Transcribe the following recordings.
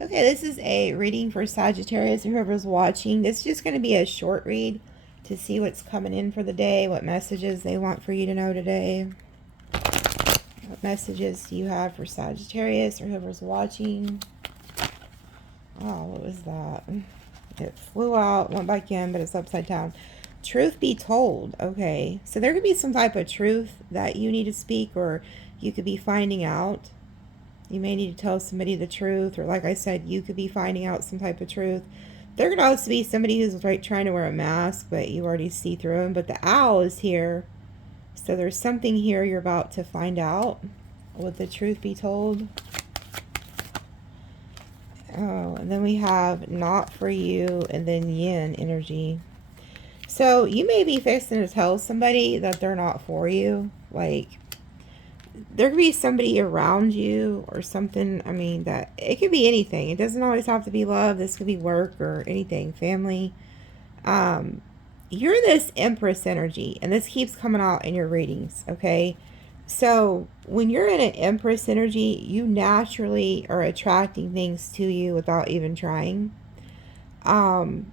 Okay, this is a reading for Sagittarius or whoever's watching. This is just going to be a short read to see what's coming in for the day, what messages they want for you to know today. What messages do you have for Sagittarius or whoever's watching? Oh, what was that? It flew out, went back in, but it's upside down. Truth be told. Okay, so there could be some type of truth that you need to speak, or you could be finding out. You may need to tell somebody the truth, or like I said, you could be finding out some type of truth. There could also be somebody who's right trying to wear a mask, but you already see through them. But the owl is here, so there's something here you're about to find out. Would the truth be told? Oh, and then we have not for you, and then yin energy. So you may be fixing to tell somebody that they're not for you. Like, there could be somebody around you or something. I mean, that it could be anything. It doesn't always have to be love. This could be work or anything, family. You're this Empress energy, and this keeps coming out in your readings, okay? So when you're in an Empress energy, you naturally are attracting things to you without even trying. And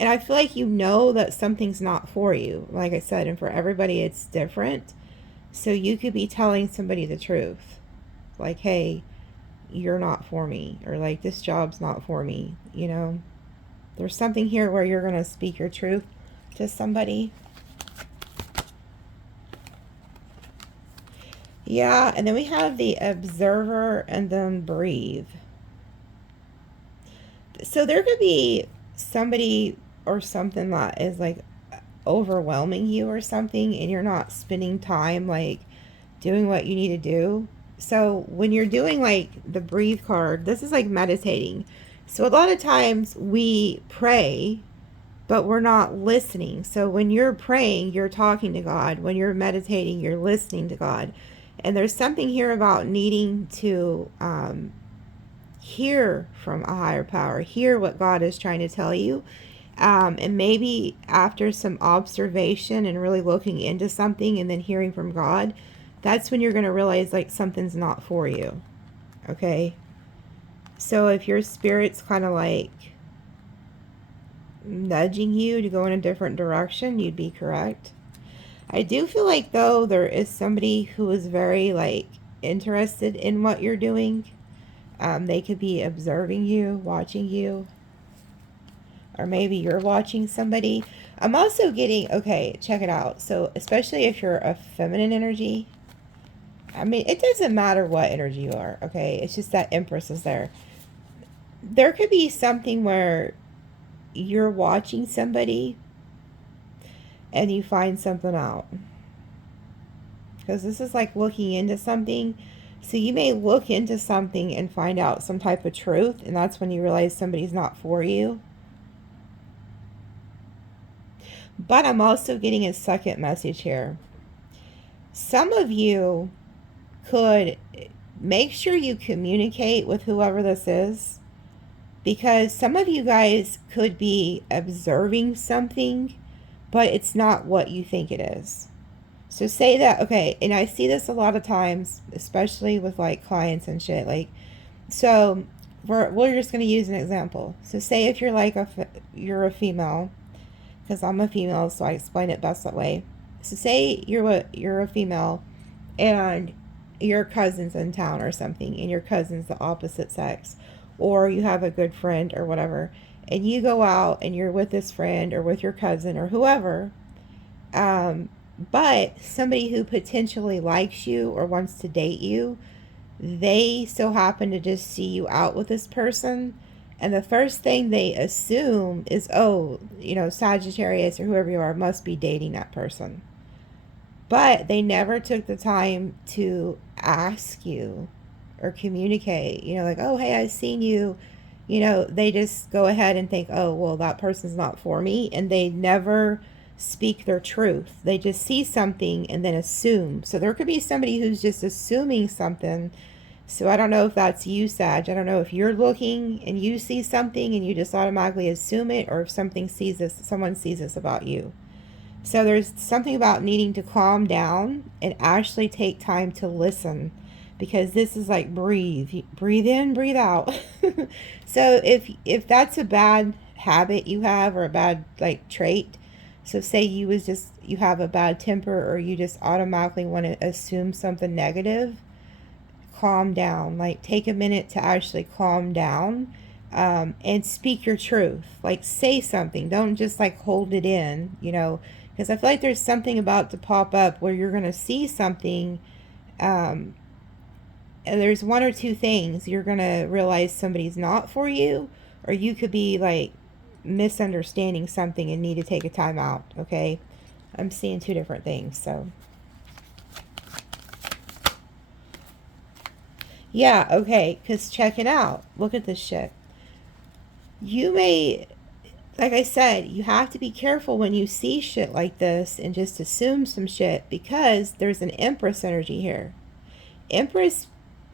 I feel like you know that something's not for you. Like I said, and for everybody it's different. So you could be telling somebody the truth. Like, hey, you're not for me. Or like, this job's not for me. You know, there's something here where you're going to speak your truth to somebody. Yeah, and then we have the observer and then breathe. So there could be somebody or something that is like overwhelming you or something, and you're not spending time like doing what you need to do. So when you're doing like the breathe card, this is like meditating. So a lot of times we pray, but we're not listening. So when you're praying, you're talking to God. When you're meditating, you're listening to God. And there's something here about needing to hear from a higher power, hear what God is trying to tell you. And maybe after some observation and really looking into something and then hearing from God, that's when you're going to realize like something's not for you. Okay? So if your spirit's kind of like nudging you to go in a different direction, you'd be correct. I do feel like though there is somebody who is very like interested in what you're doing. They could be observing you, watching you, or maybe you're watching somebody. I'm also getting, okay, check it out. So especially if you're a feminine energy, I mean, it doesn't matter what energy you are, okay? It's just that Empress is there. There could be something where you're watching somebody and you find something out. Because this is like looking into something. So you may look into something and find out some type of truth, and that's when you realize somebody's not for you. But I'm also getting a second message here. Some of you could make sure you communicate with whoever this is, because some of you guys could be observing something, but it's not what you think it is. So say that, okay, and I see this a lot of times, especially with like clients and shit. Like, so we're just going to use an example. So say if you're like you're a female, because I'm a female, so I explain it best that way. So say you're a female, and your cousin's in town or something, and your cousin's the opposite sex, or you have a good friend or whatever, and you go out and you're with this friend or with your cousin or whoever, but somebody who potentially likes you or wants to date you, they so happen to just see you out with this person, and the first thing they assume is, oh, you know, Sagittarius or whoever you are must be dating that person. But they never took the time to ask you or communicate, you know, like, oh, hey, I've seen you. You know, they just go ahead and think, oh, well, that person's not for me. And they never speak their truth. They just see something and then assume. So there could be somebody who's just assuming something. So I don't know if that's you, Sag. I don't know if you're looking and you see something and you just automatically assume it, or if someone sees this about you. So there's something about needing to calm down and actually take time to listen. because this is like breathe in, breathe out. So if that's a bad habit you have, or a bad like trait, so say you have a bad temper, or you just automatically want to assume something negative, calm down. Like, take a minute to actually calm down, and speak your truth. Like, say something. Don't just like hold it in, because I feel like there's something about to pop up where you're going to see something, and there's one or two things. You're going to realize somebody's not for you, or you could be like misunderstanding something and need to take a time out. Okay, I'm seeing two different things. So yeah, okay, because check it out. Look at this shit. You may, like I said, you have to be careful when you see shit like this and just assume some shit, because there's an Empress energy here. Empress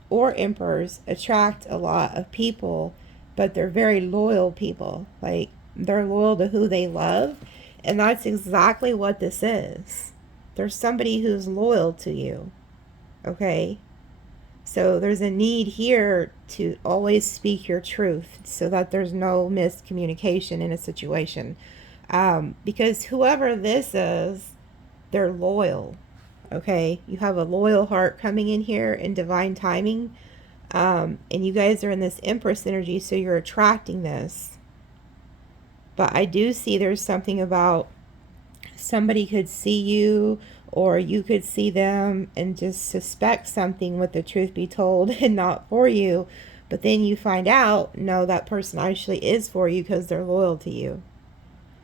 or emperors attract a lot of people, but they're very loyal people. Like, they're loyal to who they love, and that's exactly what this is. There's somebody who's loyal to you, okay? So there's a need here to always speak your truth so that there's no miscommunication in a situation. Because whoever this is, they're loyal. Okay, you have a loyal heart coming in here in divine timing, and you guys are in this Empress energy, so you're attracting this. But I do see there's something about somebody could see you, or you could see them and just suspect something, with the truth be told, and not for you. But then you find out, no, that person actually is for you because they're loyal to you.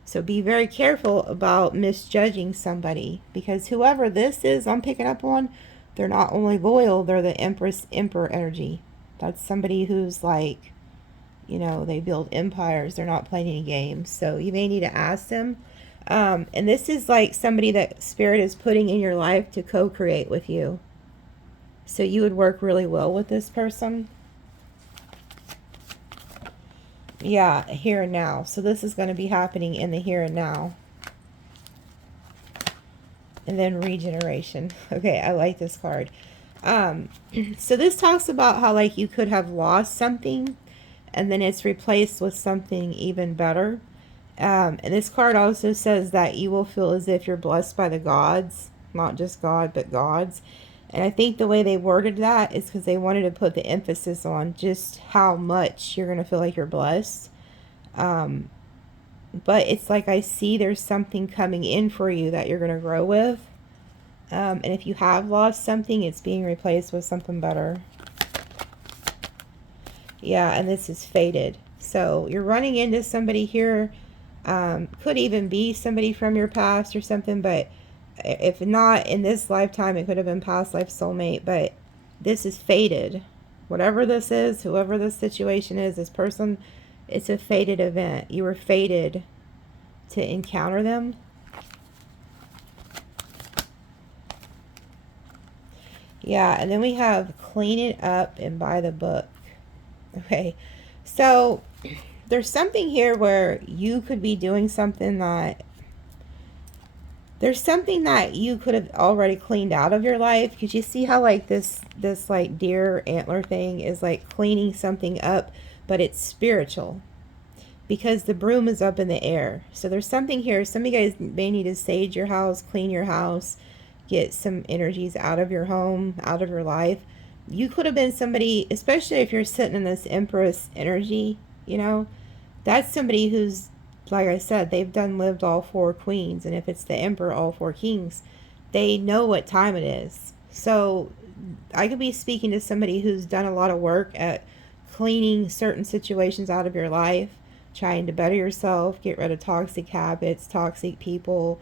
So be very careful about misjudging somebody, because whoever this is I'm picking up on, they're not only loyal, they're the Empress Emperor energy. That's somebody who's like, they build empires. They're not playing any games. So you may need to ask them. And this is like somebody that Spirit is putting in your life to co-create with you. So you would work really well with this person. Yeah, here and now. So this is going to be happening in the here and now. And then regeneration. Okay, I like this card. So this talks about how like you could have lost something, and then it's replaced with something even better. And this card also says that you will feel as if you're blessed by the gods, not just God, but gods. And I think the way they worded that is because they wanted to put the emphasis on just how much you're going to feel like you're blessed. But it's like I see there's something coming in for you that you're going to grow with. And if you have lost something, it's being replaced with something better. Yeah, and this is faded. So you're running into somebody here. Could even be somebody from your past or something, but if not in this lifetime, it could have been past life soulmate. But this is faded. Whatever this is, whoever this situation is, this person, it's a fated event. You were fated to encounter them. Yeah, and then we have clean it up and buy the book. Okay, so there's something here where you could be doing something that, there's something that you could have already cleaned out of your life. Because you see how like this like deer antler thing is like cleaning something up, but it's spiritual. Because the broom is up in the air. So there's something here. Some of you guys may need to sage your house, clean your house, get some energies out of your home, out of your life. You could have been somebody, especially if you're sitting in this Empress energy, that's somebody who's, like I said, they've lived all four queens. And if it's the Emperor, all four kings, they know what time it is. So I could be speaking to somebody who's done a lot of work at cleaning certain situations out of your life, trying to better yourself, get rid of toxic habits, toxic people,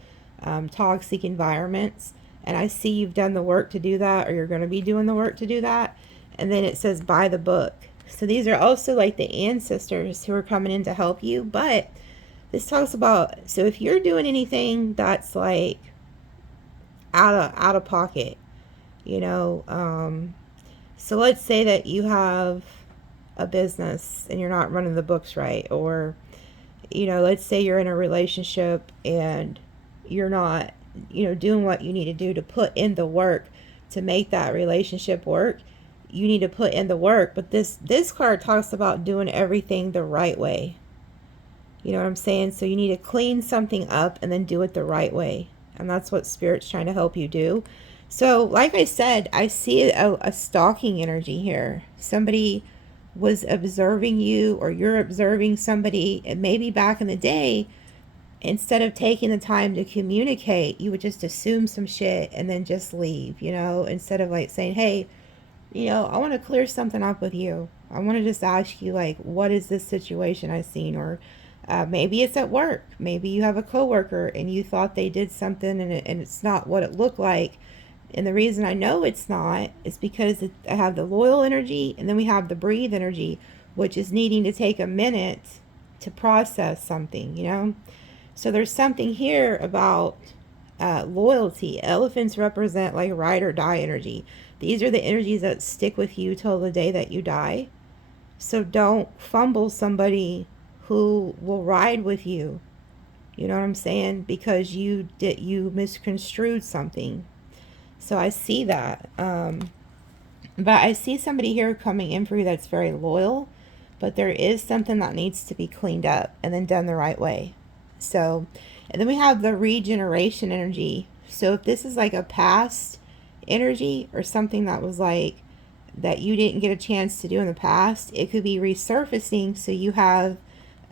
toxic environments. And I see you've done the work to do that, or you're going to be doing the work to do that. And then it says buy the book. So these are also like the ancestors who are coming in to help you. But this talks about, so if you're doing anything that's like out of pocket, so let's say that you have a business and you're not running the books right, or let's say you're in a relationship and you're not doing what you need to do to put in the work to make that relationship work. you need to put in the work. But this card talks about doing everything the right way. You know what I'm saying? So you need to clean something up and then do it the right way. And that's what Spirit's trying to help you do. So like I said, I see a stalking energy here. Somebody was observing you, or you're observing somebody, and maybe back in the day, instead of taking the time to communicate, you would just assume some shit and then just leave, you know, instead of like saying, hey, you know, I want to clear something up with you. I want to just ask you, like, what is this situation I've seen? Or maybe it's at work. Maybe you have a coworker and you thought they did something, and it's not what it looked like. And the reason I know it's not is because I have the loyal energy, and then we have the breathe energy, which is needing to take a minute to process something, you know? So there's something here about loyalty. Elephants represent like ride or die energy. These are the energies that stick with you till the day that you die. So don't fumble somebody who will ride with you. You know what I'm saying? Because you misconstrued something. So I see that. But I see somebody here coming in for you that's very loyal, but there is something that needs to be cleaned up and then done the right way. So, and then we have the regeneration energy. So if this is like a past energy or something that was like that you didn't get a chance to do in the past, it could be resurfacing so you have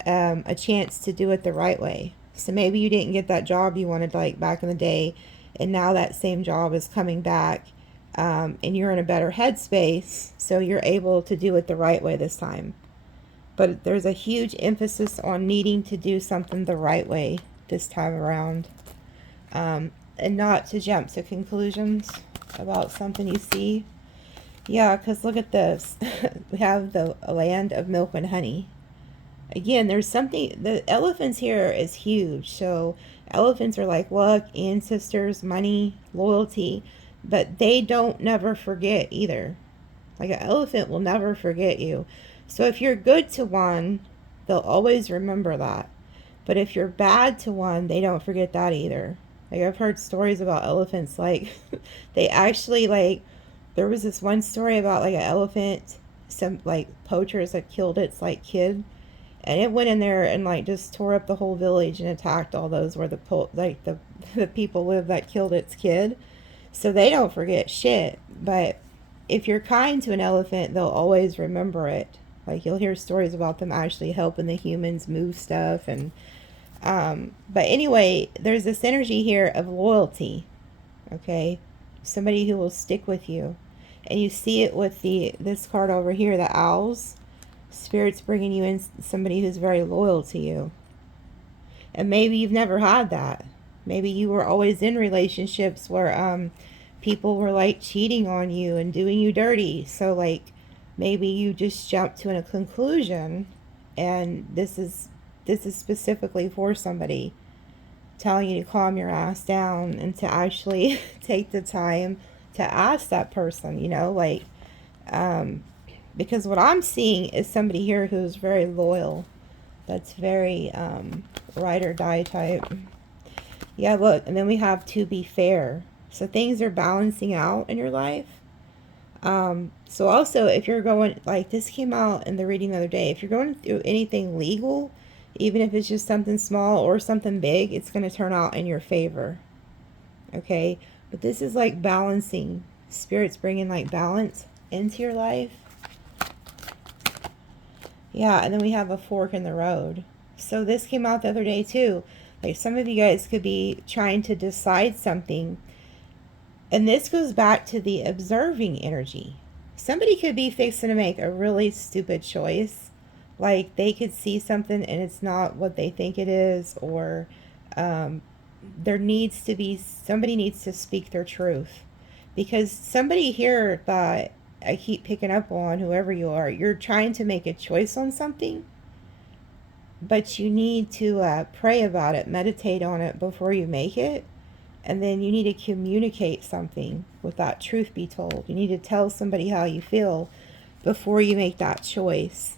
a chance to do it the right way. So maybe you didn't get that job you wanted like back in the day, and now that same job is coming back, and you're in a better headspace, so you're able to do it the right way this time. But there's a huge emphasis on needing to do something the right way this time around, and not to jump to conclusions about something you see. Yeah, because look at this. We have the land of milk and honey. Again, there's something, the elephants here is huge. So elephants are like luck, ancestors, money, loyalty, but they don't never forget either. Like an elephant will never forget you. So if you're good to one, they'll always remember that. But if you're bad to one, they don't forget that either. Like I've heard stories about elephants, like they actually like, there was this one story about like an elephant, some like poachers had killed its like kid, and it went in there and like just tore up the whole village and attacked all those where the people live that killed its kid. So they don't forget shit. But if you're kind to an elephant, they'll always remember it. Like you'll hear stories about them actually helping the humans move stuff. And but anyway, there's this energy here of loyalty. Okay, somebody who will stick with you, and you see it with this card over here, the owls. Spirit's bringing you in somebody who's very loyal to you. And maybe you've never had that. Maybe you were always in relationships where people were like cheating on you and doing you dirty. So like maybe you just jumped to a conclusion, and this is specifically for somebody, telling you to calm your ass down and to actually take the time to ask that person, you know, like because what I'm seeing is somebody here who's very loyal, that's very ride or die type. Yeah, look, and then we have to be fair. So things are balancing out in your life. So also, if you're going, like this came out in the reading the other day, if you're going through anything legal, even if it's just something small or something big, it's going to turn out in your favor. Okay? But this is like balancing. Spirit's bringing like balance into your life. Yeah, and then we have a fork in the road. So this came out the other day too. Like some of you guys could be trying to decide something. And this goes back to the observing energy. Somebody could be fixing to make a really stupid choice. Like they could see something and it's not what they think it is. Or there needs to be, somebody needs to speak their truth. Because somebody here that I keep picking up on, whoever you are, you're trying to make a choice on something, but you need to pray about it, meditate on it before you make it, and then you need to communicate something with that truth be told. You need to tell somebody how you feel before you make that choice.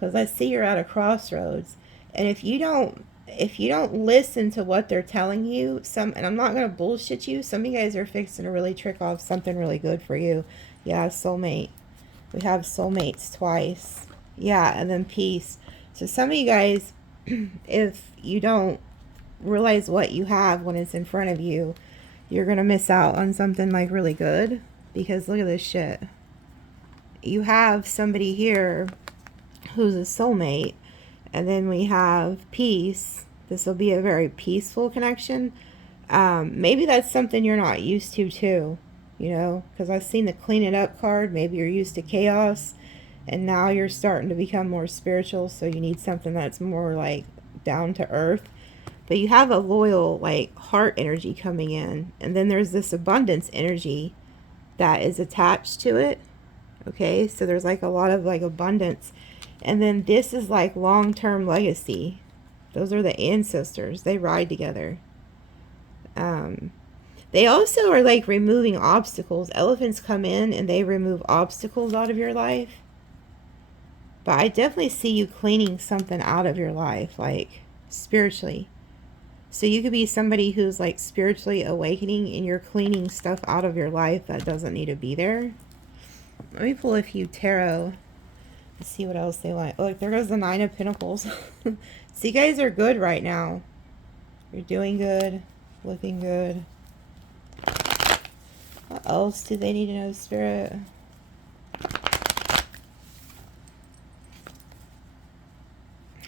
Because I see you're at a crossroads, and if you don't listen to what they're telling you, and I'm not going to bullshit you, some of you guys are fixing to really trick off something really good for you. Yeah, soulmate. We have soulmates twice. Yeah, and then peace. So some of you guys, if you don't realize what you have when it's in front of you, you're going to miss out on something like really good. Because look at this shit. You have somebody here who's a soulmate. And then we have peace. This will be a very peaceful connection. Maybe that's something you're not used to too. You know, because I've seen the clean it up card. Maybe you're used to chaos. And now you're starting to become more spiritual. So you need something that's more like down to earth. But you have a loyal, like, heart energy coming in. And then there's this abundance energy that is attached to it. Okay, so there's like a lot of like abundance. And then this is like long-term legacy. Those are the ancestors. They ride together. They also are like removing obstacles. Elephants come in and they remove obstacles out of your life. But I definitely see you cleaning something out of your life, like spiritually. So you could be somebody who's like spiritually awakening and you're cleaning stuff out of your life that doesn't need to be there. Let me pull a few tarot and see what else they want. Oh, look, there goes the Nine of Pentacles. So you guys are good right now. You're doing good, looking good. What else do they need to know, Spirit?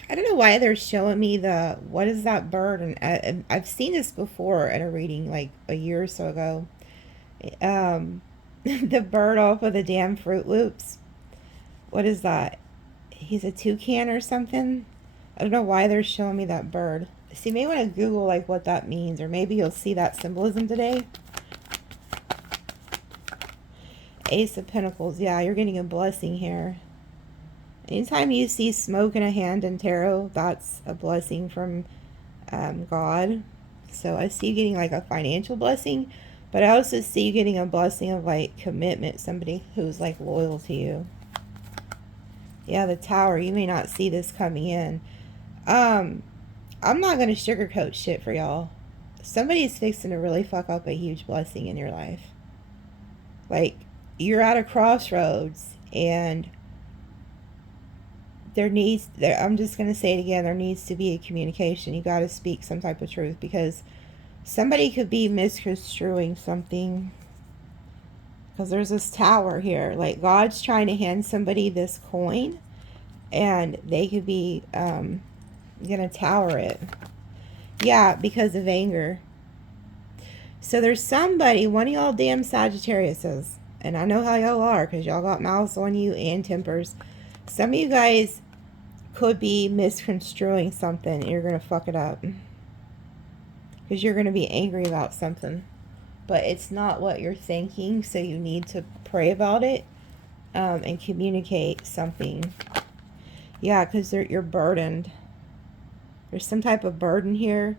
I don't know why they're showing me the, what is that bird? And I've seen this before at a reading like a year or so ago. The bird off of the damn Fruit Loops. What is that? He's a toucan or something? I don't know why they're showing me that bird. So you may want to Google like what that means, or maybe you'll see that symbolism today. Ace of Pentacles. Yeah, you're getting a blessing here. Anytime you see smoke in a hand in tarot, that's a blessing from God. So I see you getting like a financial blessing, but I also see you getting a blessing of like commitment, somebody who's like loyal to you. Yeah, the Tower. You may not see this coming in. I'm not going to sugarcoat shit for y'all. Somebody's fixing to really fuck up a huge blessing in your life. Like, you're at a crossroads and I'm just going to say it again, there needs to be a communication. You got to speak some type of truth, because somebody could be misconstruing something. Because there's this Tower here. Like, God's trying to hand somebody this coin, and they could be going to tower it. Yeah, because of anger. So there's somebody, one of y'all damn Sagittariuses, and I know how y'all are, because y'all got mouths on you and tempers. Some of you guys could be misconstruing something, and you're going to fuck it up. Because you're going to be angry about something. But it's not what you're thinking, so you need to pray about it and communicate something. Yeah, because you're burdened. There's some type of burden here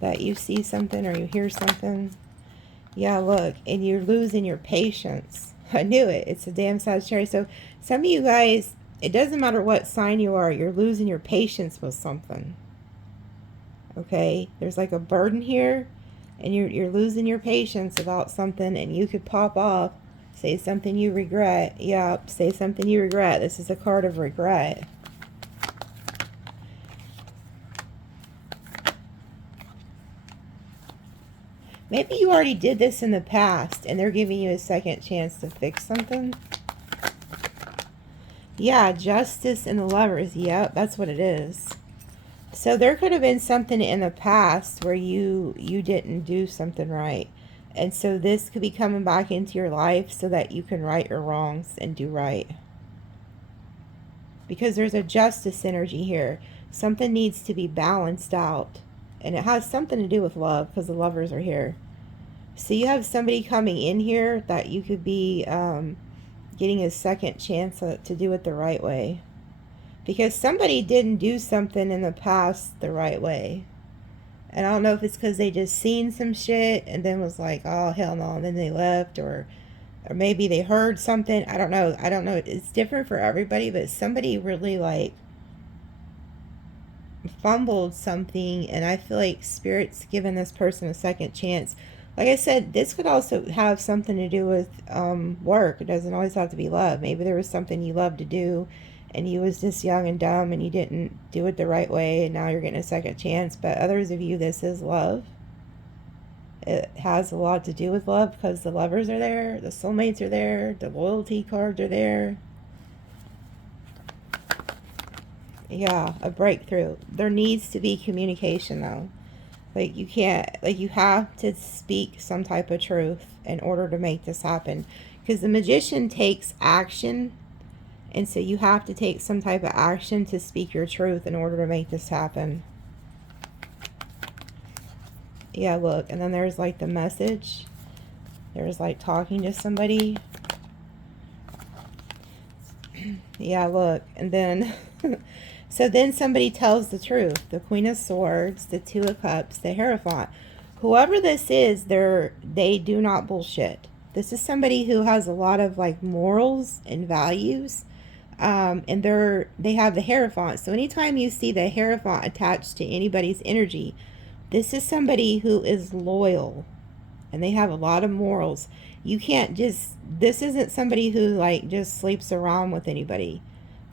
that you see something or you hear something. Yeah, look, and you're losing your patience. I knew it. It's a damn Sagittarius. So some of you guys, it doesn't matter what sign you are, you're losing your patience with something. Okay? There's like a burden here, and you're losing your patience about something, and you could pop off, say something you regret. Yep, say something you regret. This is a card of regret. Maybe you already did this in the past, and they're giving you a second chance to fix something. Yeah, Justice and the Lovers. Yep, that's what it is. So there could have been something in the past where you didn't do something right. And so this could be coming back into your life so that you can right your wrongs and do right. Because there's a justice energy here. Something needs to be balanced out. And it has something to do with love, because the Lovers are here. So you have somebody coming in here that you could be getting a second chance to do it the right way. Because somebody didn't do something in the past the right way. And I don't know if it's because they just seen some shit and then was like, oh, hell no, and then they left, or maybe they heard something. I don't know. It's different for everybody, but somebody really like fumbled something, and I feel like Spirit's giving this person a second chance. Like I said, this could also have something to do with work. It doesn't always have to be love. Maybe there was something you loved to do and you was just young and dumb and you didn't do it the right way and now you're getting a second chance. But others of you, this is love. It has a lot to do with love because the lovers are there, the soulmates are there, the loyalty cards are there. Yeah, a breakthrough. There needs to be communication though. Like you can't, like you have to speak some type of truth in order to make this happen. Because the magician takes action. And so you have to take some type of action to speak your truth in order to make this happen. Yeah, look. And then there's like the message. There's like talking to somebody. Yeah, look. And then... So then somebody tells the truth. The Queen of Swords, the Two of Cups, the Hierophant. Whoever this is, they do not bullshit. This is somebody who has a lot of like morals and values. And they have the Hierophant. So anytime you see the Hierophant attached to anybody's energy, this is somebody who is loyal. And they have a lot of morals. You can't just... This isn't somebody who like just sleeps around with anybody.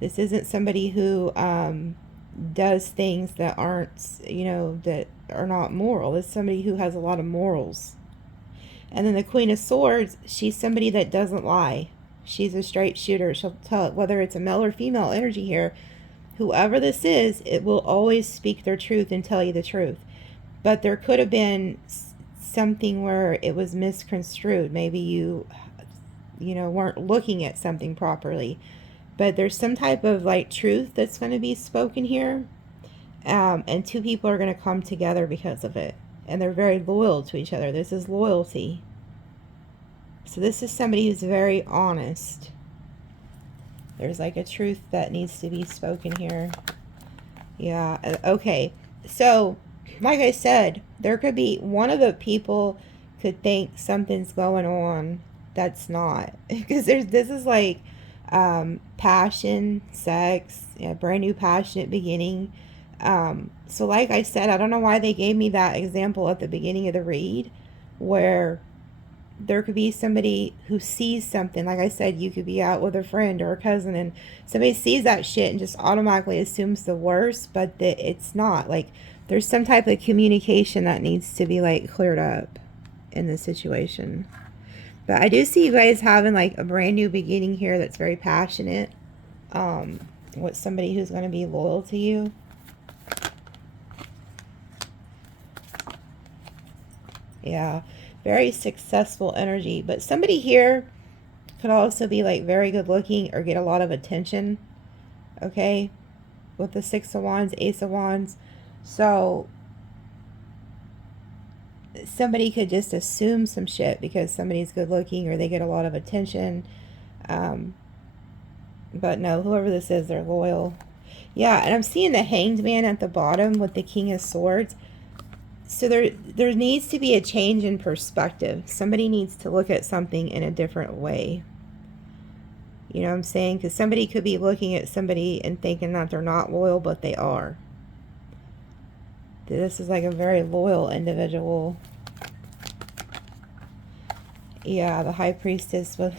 This isn't somebody who does things that aren't, you know, that are not moral. It's somebody who has a lot of morals. And then the Queen of Swords, she's somebody that doesn't lie. She's a straight shooter. She'll tell it, whether it's a male or female energy here, whoever this is, it will always speak their truth and tell you the truth. But there could have been something where it was misconstrued. Maybe you know, weren't looking at something properly. But there's some type of like truth that's going to be spoken here. And two people are going to come together because of it. And they're very loyal to each other. This is loyalty. So this is somebody who's very honest. There's like a truth that needs to be spoken here. Yeah, okay. So, like I said, there could be one of the people could think something's going on that's not. Because this is like... passion, sex, brand new passionate beginning. So like I said, I don't know why they gave me that example at the beginning of the read where there could be somebody who sees something. Like I said, you could be out with a friend or a cousin and somebody sees that shit and just automatically assumes the worst, but it's not. Like there's some type of communication that needs to be like cleared up in this situation. But I do see you guys having like a brand new beginning here that's very passionate. With somebody who's going to be loyal to you. Yeah, very successful energy. But somebody here could also be like very good looking or get a lot of attention. Okay, with the Six of Wands, Ace of Wands. So somebody could just assume some shit because somebody's good looking or they get a lot of attention. But no, whoever this is, they're loyal. Yeah, and I'm seeing the Hanged Man at the bottom with the King of Swords. So there needs to be a change in perspective. Somebody needs to look at something in a different way. You know what I'm saying? Because somebody could be looking at somebody and thinking that they're not loyal, but they are. This is like a very loyal individual. Yeah, the High Priestess with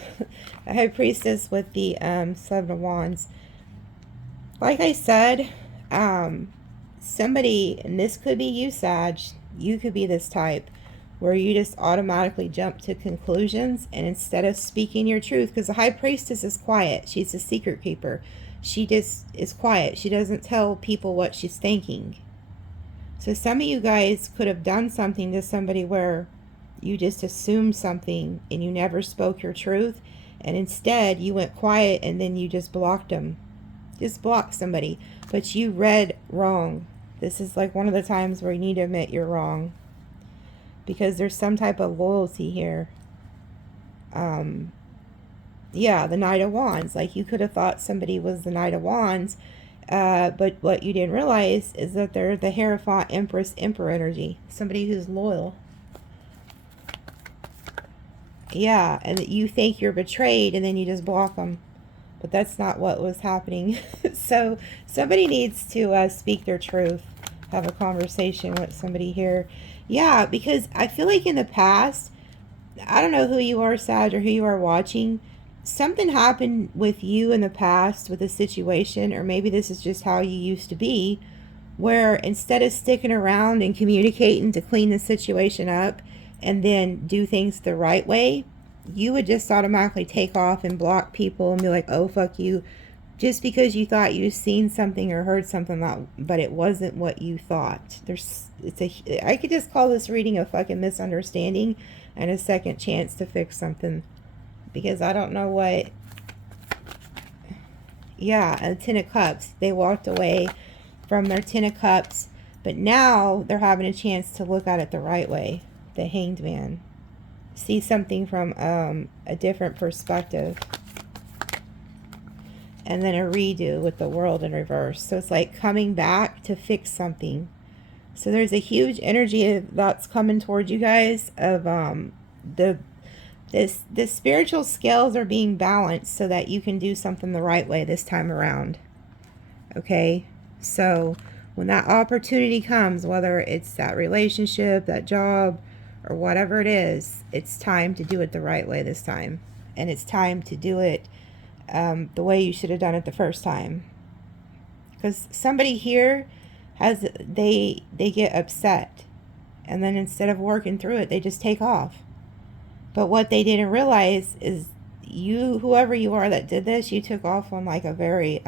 the High Priestess with the Seven of Wands. Like I said, somebody, and this could be you, Sag, you could be this type where you just automatically jump to conclusions, and instead of speaking your truth, because the High Priestess is quiet, she's a secret keeper. She just is quiet. She doesn't tell people what she's thinking. So some of you guys could have done something to somebody where you just assumed something and you never spoke your truth, and instead you went quiet and then you just blocked them. Just blocked somebody, but you read wrong. This is like one of the times where you need to admit you're wrong, because there's some type of loyalty here. Yeah, the Knight of Wands. Like you could have thought somebody was the Knight of Wands, but what you didn't realize is that they're the Hierophant, Empress, Emperor energy. Somebody who's loyal. Yeah, and you think you're betrayed and then you just block them. But that's not what was happening. So somebody needs to speak their truth. Have a conversation with somebody here. Yeah, because I feel like in the past, I don't know who you are, Sag, or who you are watching. Something happened with you in the past with a situation, or maybe this is just how you used to be, where instead of sticking around and communicating to clean the situation up and then do things the right way, you would just automatically take off and block people and be like, oh, fuck you, just because you thought you seen something or heard something that, but it wasn't what you thought. I could just call this reading a fucking misunderstanding and a second chance to fix something, because I don't know what. Yeah, a 10 of cups. They walked away from their 10 of cups, but now they're having a chance to look at it the right way. The Hanged Man. See something from a different perspective. And then a redo with the World in reverse. So it's like coming back to fix something. So there's a huge energy that's coming towards you guys of the spiritual scales are being balanced so that you can do something the right way this time around. Okay? So when that opportunity comes, whether it's that relationship, that job, or whatever it is, it's time to do it the right way this time. And it's time to do it the way you should have done it the first time. Because somebody here they get upset, and then instead of working through it, they just take off. But what they didn't realize is whoever you are that did this, you took off on like a very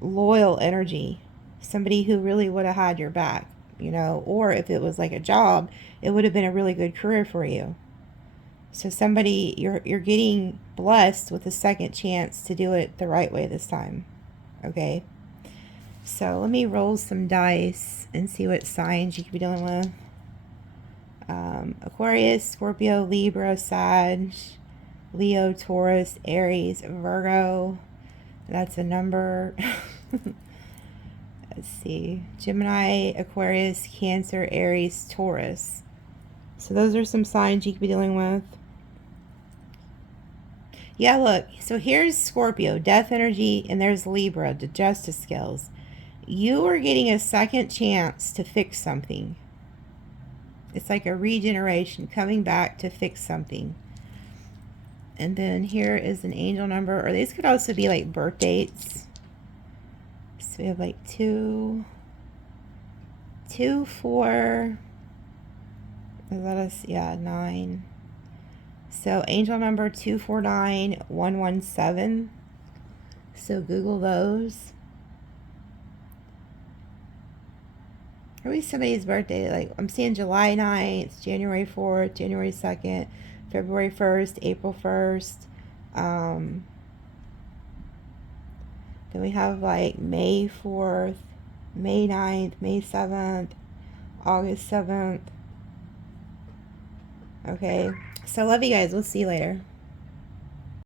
loyal energy. Somebody who really would have had your back, or if it was like a job, it would have been a really good career for you. So somebody, you're getting blessed with a second chance to do it the right way this time. Okay? So let me roll some dice and see what signs you could be dealing with. Aquarius, Scorpio, Libra, Sag, Leo, Taurus, Aries, Virgo. That's a number. Let's see. Gemini, Aquarius, Cancer, Aries, Taurus. So those are some signs you could be dealing with. Yeah, look. So here's Scorpio, death energy, and there's Libra, the justice scales. You are getting a second chance to fix something. It's like a regeneration, coming back to fix something. And then here is an angel number, or these could also be like birth dates. So we have like 2, 4, let us, yeah, 9. So angel number 249117. So Google those. Maybe somebody's birthday, like I'm seeing July 9th, January 4th, January 2nd, February 1st, April 1st. Then we have like May 4th, May 9th, May 7th, August 7th. Okay, so love you guys. We'll see you later.